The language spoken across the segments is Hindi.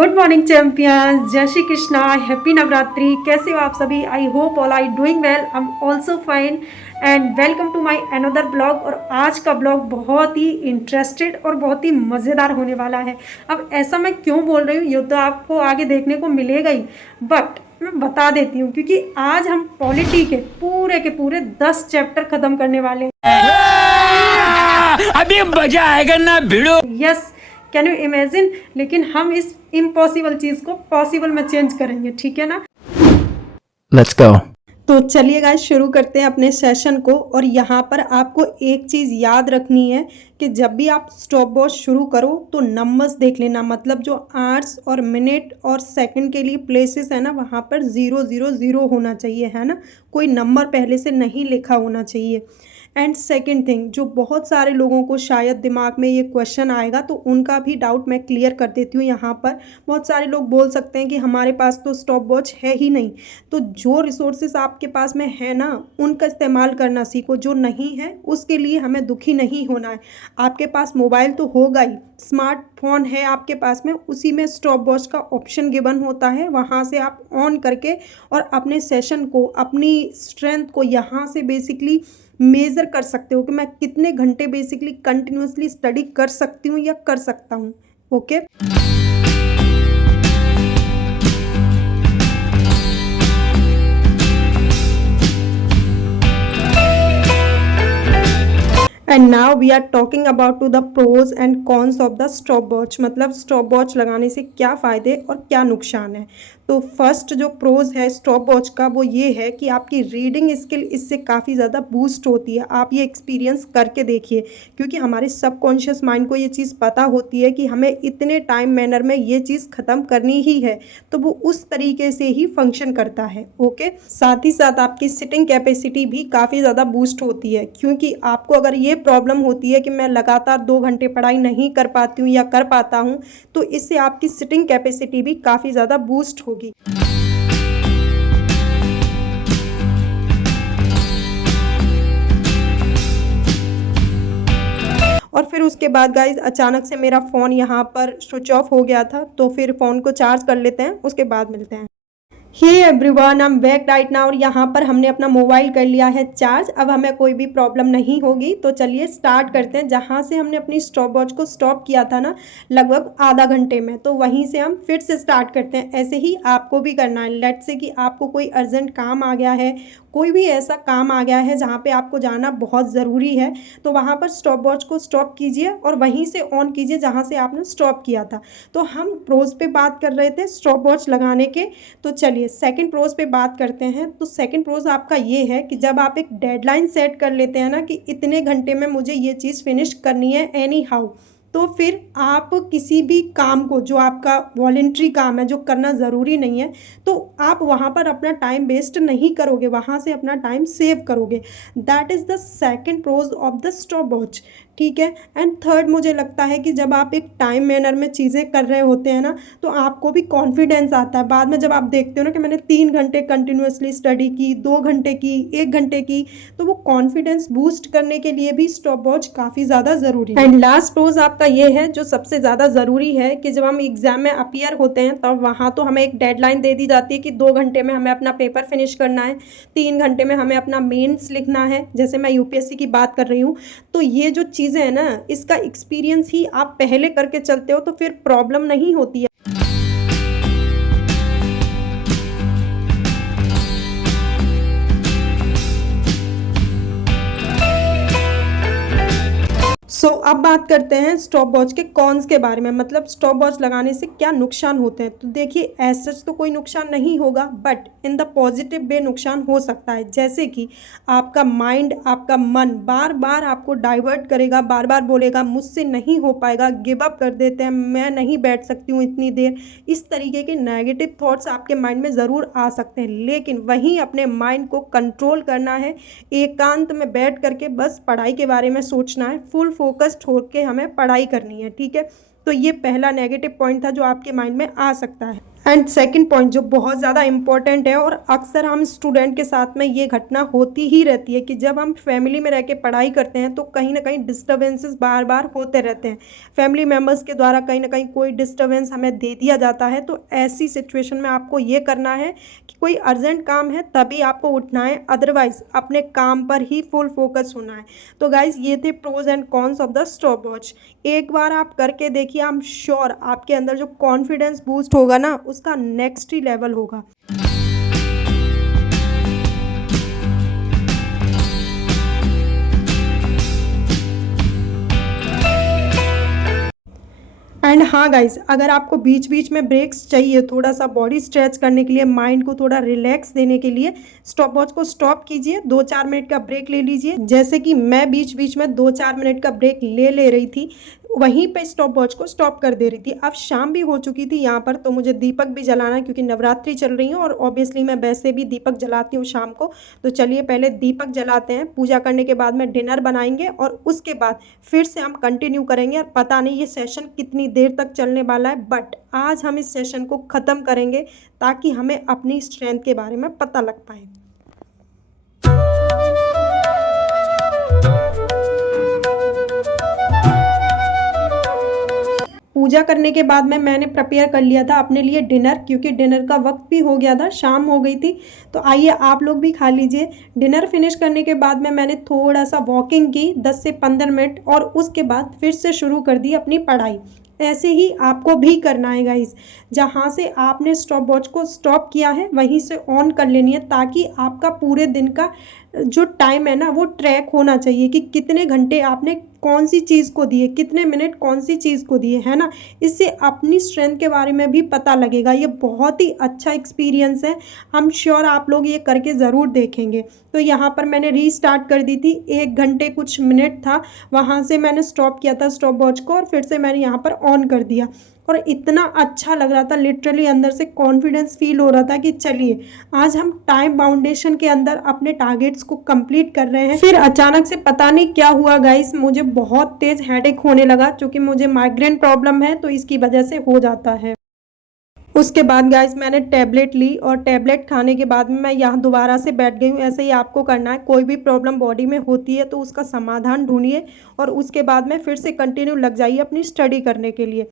गुड मॉर्निंग चैंपियंस, जय श्री कृष्णा, हैप्पी नवरात्रि। कैसे हो आप सभी? I hope all I doing well, I am also fine and welcome to my another blog. और आज का ब्लॉग बहुत ही इंटरेस्टेड और बहुत ही मज़ेदार होने वाला है। अब ऐसा मैं क्यों बोल रही हूँ ये तो आपको आगे देखने को मिलेगा ही, बट मैं बता देती हूँ क्योंकि आज हम पॉलिटी के पूरे 10 चैप्टर ख़त्म करने वाले हैं। अभी मजा आएगा ना भिड़ो। Yes, can you imagine. लेकिन हम इस इम्पॉसिबल चीज़ को पॉसिबल में चेंज करेंगे, ठीक है ना? Let's go. तो चलिए गाइस, शुरू करते हैं अपने सेशन को। और यहाँ पर आपको एक चीज़ याद रखनी है कि जब भी आप स्टॉप वॉच शुरू करो तो नंबर्स देख लेना, मतलब जो आवर्स और मिनट और सेकंड के लिए प्लेसेस है ना, वहाँ पर 000 होना चाहिए, है ना? कोई नंबर पहले से नहीं लिखा होना चाहिए। एंड सेकंड थिंग, जो बहुत सारे लोगों को शायद दिमाग में ये क्वेश्चन आएगा तो उनका भी डाउट मैं क्लियर कर देती हूँ यहाँ पर। बहुत सारे लोग बोल सकते हैं कि हमारे पास तो स्टॉप वॉच है ही नहीं। तो जो रिसोर्सेज आपके पास में है ना, उनका इस्तेमाल करना सीखो। जो नहीं है उसके लिए हमें दुखी नहीं होना है। आपके पास मोबाइल तो होगा ही, स्मार्टफोन है आपके पास में, उसी में स्टॉप वॉच का ऑप्शन गिवन होता है। वहाँ से आप ऑन करके और अपने सेशन को, अपनी स्ट्रेंथ को यहाँ से बेसिकली मेज़र कर सकते हो कि मैं कितने घंटे बेसिकली कंटिन्यूसली स्टडी कर सकती हूँ या कर सकता हूँ। Okay, and now we are talking about to the pros and cons of the stop watch. मतलब स्टॉप वॉच लगाने से क्या फ़ायदे और क्या नुकसान है। तो फर्स्ट जो प्रोज है स्टॉप वॉच का वो ये है कि आपकी रीडिंग स्किल इससे काफ़ी ज़्यादा बूस्ट होती है। आप ये एक्सपीरियंस करके देखिए, क्योंकि हमारे सबकॉन्शियस माइंड को ये चीज़ पता होती है कि हमें इतने टाइम मैनर में ये चीज़ ख़त्म करनी ही है, तो वो उस तरीके से ही फंक्शन करता है। ओके, साथ ही साथ आपकी सिटिंग कैपेसिटी भी काफ़ी ज़्यादा बूस्ट होती है, क्योंकि आपको अगर ये प्रॉब्लम होती है कि मैं लगातार 2 घंटे पढ़ाई नहीं कर पाती हूँ या कर पाता हूँ, तो इससे आपकी सिटिंग कैपेसिटी भी काफ़ी ज़्यादा बूस्ट होगी। और फिर उसके बाद गाइज अचानक से मेरा फ़ोन यहाँ पर स्विच ऑफ हो गया था, तो फिर फ़ोन को चार्ज कर लेते हैं, उसके बाद मिलते हैं। Hey everyone, I am back right now. और यहाँ पर हमने अपना मोबाइल कर लिया है चार्ज। अब हमें कोई भी प्रॉब्लम नहीं होगी। तो चलिए स्टार्ट करते हैं। जहाँ से हमने अपनी स्टॉप वॉच को स्टॉप किया था ना, लगभग आधा घंटे में, तो वहीं से हम फिर से स्टार्ट करते हैं। ऐसे ही आपको भी करना है। लेट्स से कि आपको कोई अर्जेंट काम आ गया है, कोई भी ऐसा काम आ गया है जहाँ पे आपको जाना बहुत ज़रूरी है, तो वहाँ पर स्टॉप वॉच को स्टॉप कीजिए और वहीं से ऑन कीजिए जहाँ से आपने स्टॉप किया था। तो हम प्रोज पे बात कर रहे थे स्टॉप वॉच लगाने के, तो चलिए सेकंड प्रोज पे बात करते हैं। तो सेकंड प्रोज आपका ये है कि जब आप एक डेडलाइन सेट कर लेते हैं ना कि इतने घंटे में मुझे ये चीज़ फिनिश करनी है एनी हाउ, तो फिर आप किसी भी काम को, जो आपका वॉलेंट्री काम है, जो करना ज़रूरी नहीं है, तो आप वहाँ पर अपना टाइम वेस्ट नहीं करोगे, वहाँ से अपना टाइम सेव करोगे। That is the second pros of the stop watch, ठीक है। एंड थर्ड, मुझे लगता है कि जब आप एक टाइम मैनर में चीज़ें कर रहे होते हैं ना, तो आपको भी कॉन्फिडेंस आता है। बाद में जब आप देखते हो ना कि मैंने 3 घंटे कंटिन्यूसली स्टडी की, 2 घंटे की, 1 घंटे की, तो वो कॉन्फिडेंस बूस्ट करने के लिए भी स्टॉप वॉच काफ़ी ज़्यादा ज़रूरी है। एंड लास्ट प्रोज आपका ये है जो सबसे ज़्यादा ज़रूरी है कि जब हम एग्ज़ाम में अपीयर होते हैं तब वहाँ तो हमें एक डेडलाइन दे दी जाती है कि 2 घंटे में हमें अपना पेपर फिनिश करना है, 3 घंटे में हमें अपना मेंस लिखना है, जैसे मैं यूपीएससी की बात कर रही हूँ। तो ये जो चीज़ें हैं ना, इसका एक्सपीरियंस ही आप पहले करके चलते हो तो फिर प्रॉब्लम नहीं होती है। अब बात करते हैं स्टॉप वॉच के कॉन्स के बारे में, मतलब स्टॉप वॉच लगाने से क्या नुकसान होते हैं। तो देखिए, एज सच तो कोई नुकसान नहीं होगा, but in the positive way नुकसान हो सकता है। जैसे कि आपका माइंड, आपका मन बार बार आपको डाइवर्ट करेगा, बार बार बोलेगा मुझसे नहीं हो पाएगा, गिव अप कर देते हैं, मैं नहीं बैठ सकती हूँ इतनी देर। इस तरीके के नेगेटिव थॉट्स आपके माइंड में ज़रूर आ सकते हैं, लेकिन वहीं अपने माइंड को कंट्रोल करना है। एकांत में बैठ करके बस पढ़ाई के बारे में सोचना है, फुल फोकस्ड होकर हमें पढ़ाई करनी है, ठीक है। तो ये पहला नेगेटिव पॉइंट था जो आपके माइंड में आ सकता है। एंड सेकंड पॉइंट जो बहुत ज़्यादा इम्पॉर्टेंट है और अक्सर हम स्टूडेंट के साथ में ये घटना होती ही रहती है कि जब हम फैमिली में रह के पढ़ाई करते हैं तो कहीं ना कहीं डिस्टर्बेंसेस बार बार होते रहते हैं। फैमिली मेम्बर्स के द्वारा कहीं ना कहीं कोई डिस्टर्बेंस हमें दे दिया जाता है, तो ऐसी सिचुएशन में आपको ये करना है कि कोई अर्जेंट काम है तभी आपको उठना है, अदरवाइज अपने काम पर ही फुल फोकस होना है। तो गाइज ये थे pros and cons of the stop watch. एक बार आप करके देखिए, आई एम श्योर आपके अंदर जो कॉन्फिडेंस बूस्ट होगा ना उसका नेक्स्ट ही लेवल होगा। एंड हाँ गाइस, अगर आपको बीच बीच में ब्रेक्स चाहिए थोड़ा सा बॉडी स्ट्रेच करने के लिए, माइंड को थोड़ा रिलैक्स देने के लिए, स्टॉप वॉच को स्टॉप कीजिए, 2-4 मिनट का ब्रेक ले लीजिए। जैसे कि मैं बीच बीच में 2-4 मिनट का ब्रेक ले रही थी, वहीं पे स्टॉप वॉच को स्टॉप कर दे रही थी। अब शाम भी हो चुकी थी यहाँ पर, तो मुझे दीपक भी जलाना है क्योंकि नवरात्रि चल रही है और ऑब्वियसली मैं वैसे भी दीपक जलाती हूँ शाम को। तो चलिए पहले दीपक जलाते हैं, पूजा करने के बाद में डिनर बनाएंगे और उसके बाद फिर से हम कंटिन्यू करेंगे। और पता नहीं ये सेशन कितनी देर तक चलने वाला है, बट आज हम इस सेशन को ख़त्म करेंगे ताकि हमें अपनी स्ट्रेंथ के बारे में पता लग पाए। पूजा करने के बाद में मैंने प्रिपेयर कर लिया था अपने लिए डिनर, क्योंकि डिनर का वक्त भी हो गया था, शाम हो गई थी। तो आइए आप लोग भी खा लीजिए। डिनर फिनिश करने के बाद में मैंने थोड़ा सा वॉकिंग की 10 से 15 मिनट और उसके बाद फिर से शुरू कर दी अपनी पढ़ाई। ऐसे ही आपको भी करना है गाइस। जहाँ से आपने स्टॉप वॉच को स्टॉप किया है वहीं से ऑन कर लेनी है, ताकि आपका पूरे दिन का जो टाइम है ना वो ट्रैक होना चाहिए कि कितने घंटे आपने कौन सी चीज़ को दिए, कितने मिनट कौन सी चीज़ को दिए, है ना। इससे अपनी स्ट्रेंथ के बारे में भी पता लगेगा। ये बहुत ही अच्छा एक्सपीरियंस है, आई एम श्योर आप लोग ये करके ज़रूर देखेंगे। तो यहाँ पर मैंने रीस्टार्ट कर दी थी, 1 घंटे कुछ मिनट था, वहाँ से मैंने स्टॉप किया था स्टॉप वॉच को और फिर से मैंने यहाँ पर ऑन कर दिया। और इतना अच्छा लग रहा था, लिटरली अंदर से कॉन्फिडेंस फील हो रहा था कि चलिए आज हम टाइम बाउंडेशन के अंदर अपने टारगेट्स को कंप्लीट कर रहे हैं। फिर अचानक से पता नहीं क्या हुआ गाइस, मुझे बहुत तेज हेडेक होने लगा, क्योंकि मुझे माइग्रेन प्रॉब्लम है तो इसकी वजह से हो जाता है। उसके बाद गाइस मैंने टैबलेट ली और टैबलेट खाने के बाद में मैं यहाँ दोबारा से बैठ गई हूँ। ऐसे ही आपको करना है, कोई भी प्रॉब्लम बॉडी में होती है तो उसका समाधान ढूंढिए और उसके बाद में फिर से कंटिन्यू लग जाइए अपनी स्टडी करने के लिए।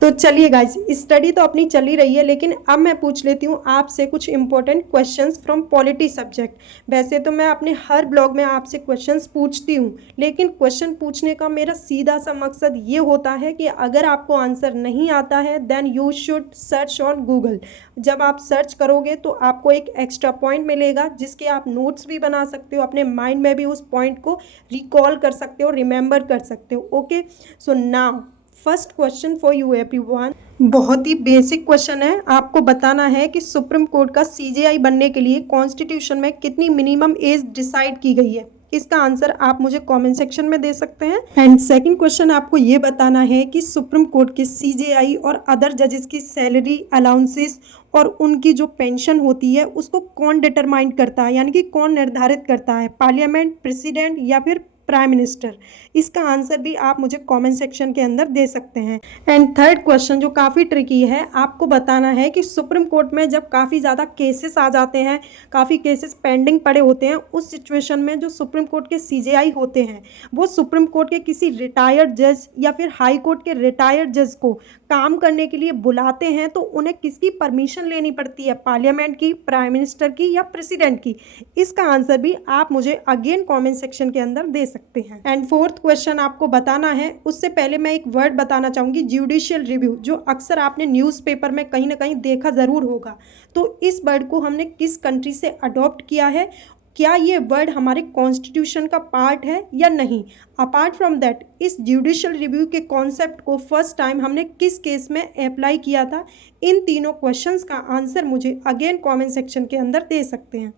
तो चलिए गाइज, स्टडी तो अपनी चली रही है, लेकिन अब मैं पूछ लेती हूँ आपसे कुछ important questions from polity subject. वैसे तो मैं अपने हर ब्लॉग में आपसे क्वेश्चंस पूछती हूँ, लेकिन क्वेश्चन पूछने का मेरा सीधा सा मकसद ये होता है कि अगर आपको आंसर नहीं आता है then you should search on Google. जब आप सर्च करोगे तो आपको एक एक्स्ट्रा पॉइंट मिलेगा जिसके आप नोट्स भी बना सकते हो, अपने माइंड में भी उस पॉइंट को रिकॉल कर सकते हो, रिमेंबर कर सकते हो। Okay, so now first question for you everyone. बहुत ही बेसिक क्वेश्चन है, आपको बताना है कि सुप्रीम कोर्ट का सीजेआई बनने के लिए कॉन्स्टिट्यूशन में कितनी मिनिमम एज डिसाइड की गई है। इसका आंसर आप मुझे कमेंट सेक्शन में दे सकते हैं। एंड सेकंड क्वेश्चन आपको ये बताना है कि सुप्रीम कोर्ट के सीजेआई और अदर जजेस की सैलरी, अलाउंसेस और उनकी जो पेंशन होती है उसको कौन डिटरमाइन करता है, यानी कि कौन निर्धारित करता है, पार्लियामेंट, प्रेसिडेंट या फिर प्राइम मिनिस्टर। इसका आंसर भी आप मुझे कमेंट सेक्शन के अंदर दे सकते हैं। एंड थर्ड क्वेश्चन जो काफ़ी ट्रिकी है, आपको बताना है कि सुप्रीम कोर्ट में जब काफ़ी ज़्यादा केसेस आ जाते हैं, काफ़ी केसेस पेंडिंग पड़े होते हैं, उस सिचुएशन में जो सुप्रीम कोर्ट के सीजेआई होते हैं वो सुप्रीम कोर्ट के किसी रिटायर्ड जज या फिर हाई कोर्ट के रिटायर्ड जज को काम करने के लिए बुलाते हैं, तो उन्हें किसकी परमिशन लेनी पड़ती है, पार्लियामेंट की, प्राइम मिनिस्टर की या प्रेसिडेंट की। इसका आंसर भी आप मुझे अगेन कमेंट सेक्शन के अंदर दे सकते हैं। एंड फोर्थ क्वेश्चन आपको बताना है, उससे पहले मैं एक वर्ड बताना चाहूंगी, जुडिशियल रिव्यू, जो अक्सर आपने न्यूज़पेपर में कहीं ना कहीं देखा ज़रूर होगा। तो इस वर्ड को हमने किस कंट्री से अडॉप्ट किया है, क्या ये वर्ड हमारे कॉन्स्टिट्यूशन का पार्ट है या नहीं। अपार्ट फ्रॉम दैट, इस जुडिशियल रिव्यू के कॉन्सेप्ट को फर्स्ट टाइम हमने किस केस में अप्लाई किया था। इन तीनों क्वेश्चंस का आंसर मुझे अगेन कमेंट सेक्शन के अंदर दे सकते हैं।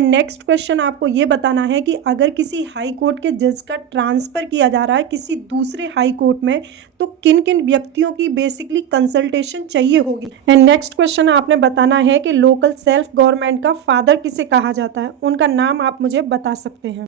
एंड नेक्स्ट क्वेश्चन आपको ये बताना है कि अगर किसी हाई कोर्ट के जज का ट्रांसफ़र किया जा रहा है किसी दूसरे हाई कोर्ट में तो किन किन व्यक्तियों की बेसिकली कंसल्टेशन चाहिए होगी। एंड नेक्स्ट क्वेश्चन आपने बताना है कि लोकल सेल्फ गवर्नमेंट का फादर किसे कहा जाता है, उनका नाम आप मुझे बता सकते हैं।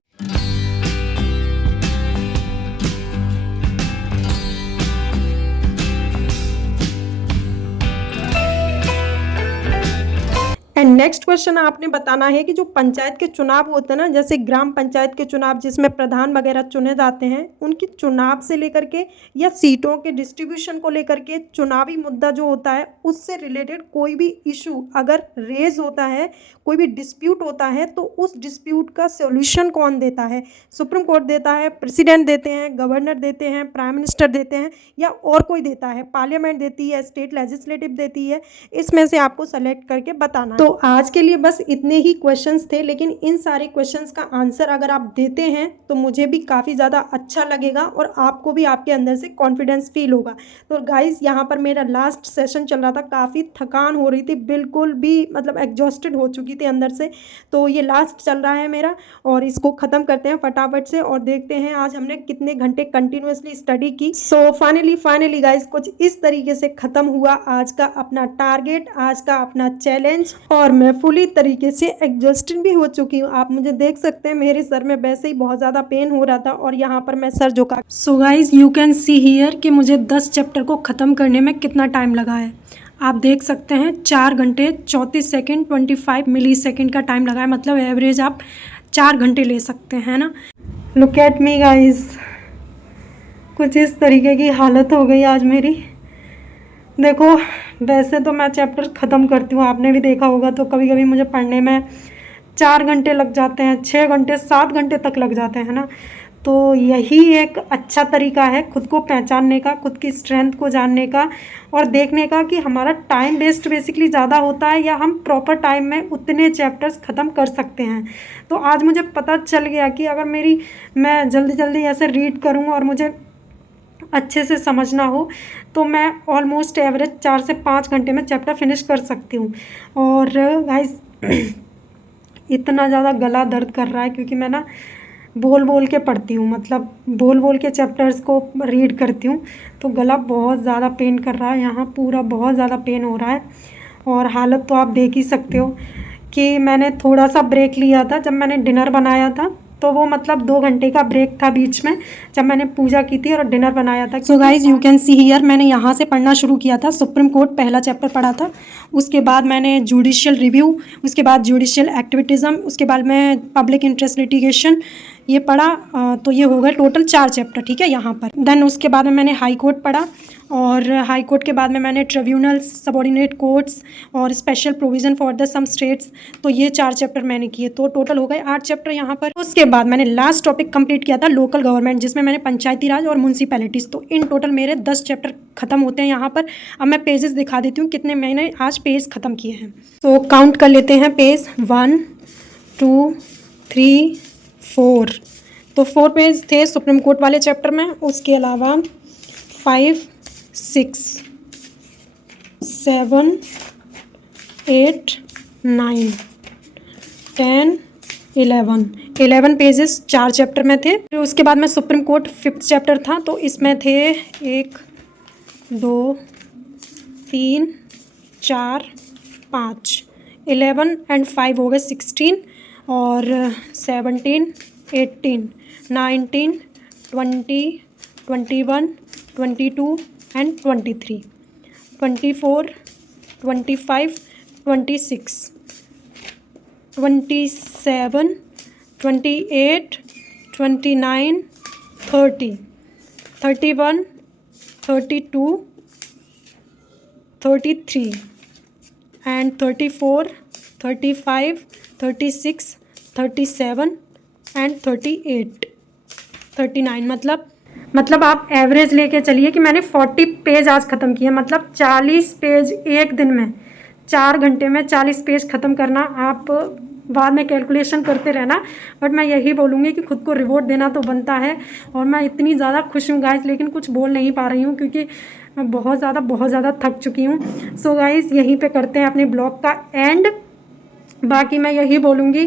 एंड नेक्स्ट क्वेश्चन आपने बताना है कि जो पंचायत के चुनाव होते हैं ना, जैसे ग्राम पंचायत के चुनाव जिसमें प्रधान वगैरह चुने जाते हैं, उनकी चुनाव से लेकर के या सीटों के डिस्ट्रीब्यूशन को लेकर के चुनावी मुद्दा जो होता है उससे रिलेटेड कोई भी इशू अगर रेज होता है, कोई भी डिस्प्यूट होता है, तो उस डिस्प्यूट का सॉल्यूशन कौन देता है? सुप्रीम कोर्ट देता है, प्रेसिडेंट देते हैं, गवर्नर देते हैं, प्राइम मिनिस्टर देते हैं, या और कोई देता है? पार्लियामेंट देती है, स्टेट लेजिस्लेटिव देती है, इसमें से आपको सेलेक्ट करके बताना है। तो आज के लिए बस इतने ही क्वेश्चंस थे, लेकिन इन सारे क्वेश्चंस का आंसर अगर आप देते हैं तो मुझे भी काफ़ी ज़्यादा अच्छा लगेगा और आपको भी आपके अंदर से कॉन्फिडेंस फील होगा। तो गाइस यहाँ पर मेरा लास्ट सेशन चल रहा था, काफ़ी थकान हो रही थी, बिल्कुल भी मतलब एग्जॉस्टेड हो चुकी थी अंदर से। तो ये लास्ट चल रहा है मेरा और इसको ख़त्म करते हैं फटाफट से और देखते हैं आज हमने कितने घंटे कंटिन्यूसली स्टडी की। सो फाइनली गाइस कुछ इस तरीके से ख़त्म हुआ आज का अपना टारगेट, आज का अपना चैलेंज, और मैं फुली तरीके से एग्जॉस्टेड भी हो चुकी हूँ। आप मुझे देख सकते हैं, मेरे सर में वैसे ही बहुत ज़्यादा पेन हो रहा था और यहाँ पर मैं सर झुका। So guys you can see here कि मुझे 10 चैप्टर को ख़त्म करने में कितना टाइम लगा है। आप देख सकते हैं 4 घंटे 34 सेकेंड 25 मिली सेकेंड का टाइम लगा है, मतलब एवरेज आप 4 घंटे ले सकते हैं ना। लुक एट मी गाइज, कुछ इस तरीके की हालत हो गई आज मेरी। देखो वैसे तो मैं चैप्टर ख़त्म करती हूँ, आपने भी देखा होगा, तो कभी कभी मुझे पढ़ने में 4 घंटे लग जाते हैं, 6 घंटे 7 घंटे तक लग जाते हैं ना। तो यही एक अच्छा तरीका है खुद को पहचानने का, खुद की स्ट्रेंथ को जानने का और देखने का कि हमारा टाइम वेस्ट बेसिकली ज़्यादा होता है या हम प्रॉपर टाइम में उतने चैप्टर्स ख़त्म कर सकते हैं। तो आज मुझे पता चल गया कि अगर मैं जल्दी ऐसे रीड करूँ और मुझे अच्छे से समझना हो तो मैं ऑलमोस्ट एवरेज 4 से 5 घंटे में चैप्टर फिनिश कर सकती हूँ। और गाइस इतना ज़्यादा गला दर्द कर रहा है क्योंकि मैं ना बोल के पढ़ती हूँ, मतलब बोल के चैप्टर्स को रीड करती हूँ, तो गला बहुत ज़्यादा पेन कर रहा है, यहाँ पूरा बहुत ज़्यादा पेन हो रहा है। और हालत तो आप देख ही सकते हो कि मैंने थोड़ा सा ब्रेक लिया था जब मैंने डिनर बनाया था, तो वो मतलब 2 घंटे का ब्रेक था बीच में जब मैंने पूजा की थी और डिनर बनाया था। So guys you can see here मैंने यहाँ से पढ़ना शुरू किया था, सुप्रीम कोर्ट पहला चैप्टर पढ़ा था, उसके बाद मैंने जुडिशियल रिव्यू, उसके बाद जुडिशियल एक्टिविटीज़म, उसके बाद मैं पब्लिक इंटरेस्ट लिटिगेशन ये पढ़ा। तो ये हो गए टोटल 4 चैप्टर, ठीक है यहाँ पर। देन उसके बाद में मैंने हाई कोर्ट पढ़ा और हाई कोर्ट के बाद में मैंने ट्रिब्यूनल्स, सबॉर्डिनेट कोर्ट्स और special provision for the some states, तो ये 4 चैप्टर मैंने किए, तो टोटल हो गए 8 चैप्टर यहाँ पर। उसके बाद मैंने लास्ट टॉपिक कंप्लीट किया था लोकल गवर्नमेंट, जिसमें मैंने पंचायती राज और म्यूनसिपैलिटीज़, तो इन टोटल मेरे 10 चैप्टर ख़त्म होते हैं यहाँ पर। अब मैं पेजेस दिखा देती हूँ कितने मैंने आज पेज ख़त्म किए हैं। तो काउंट कर लेते हैं पेज, 1 2 3 4, तो 4 पेज थे सुप्रीम कोर्ट वाले चैप्टर में। उसके अलावा 5 6 7 8 9 10 11 पेजेस 4 चैप्टर में थे। फिर उसके बाद में सुप्रीम कोर्ट 5th चैप्टर था, तो इसमें थे 1 2 3 4 5 11 एंड 5 हो गए 16 और 17 18 19 20 21 22 एंड 23 24 25 26 27 28 29 30 31 32 33 एंड 34 35 36 37 एंड 38 39, मतलब आप एवरेज लेके चलिए कि मैंने 40 पेज आज ख़त्म किए, मतलब 40 पेज एक दिन में, 4 घंटे में 40 पेज ख़त्म करना। आप बाद में कैलकुलेशन करते रहना, बट मैं यही बोलूँगी कि खुद को रिवॉर्ड देना तो बनता है। और मैं इतनी ज़्यादा खुश हूँ गाइस, लेकिन कुछ बोल नहीं पा रही हूँ क्योंकि मैं बहुत ज़्यादा थक चुकी हूँ। सो गाइस यहीं पे करते हैं अपने ब्लॉग का एंड। बाकी मैं यही बोलूँगी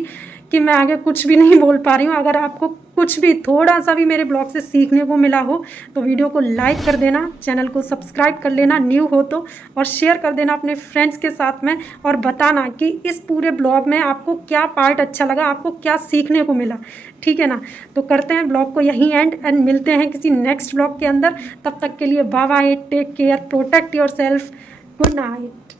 कि मैं आगे कुछ भी नहीं बोल पा रही हूँ। अगर आपको कुछ भी थोड़ा सा भी मेरे ब्लॉग से सीखने को मिला हो तो वीडियो को लाइक कर देना, चैनल को सब्सक्राइब कर लेना न्यू हो तो, और शेयर कर देना अपने फ्रेंड्स के साथ में, और बताना कि इस पूरे ब्लॉग में आपको क्या पार्ट अच्छा लगा, आपको क्या सीखने को मिला। ठीक है ना? तो करते हैं ब्लॉग को यहीं एंड मिलते हैं किसी नेक्स्ट ब्लॉग के अंदर। तब तक के लिए bye bye, take care, protect yourself, good night.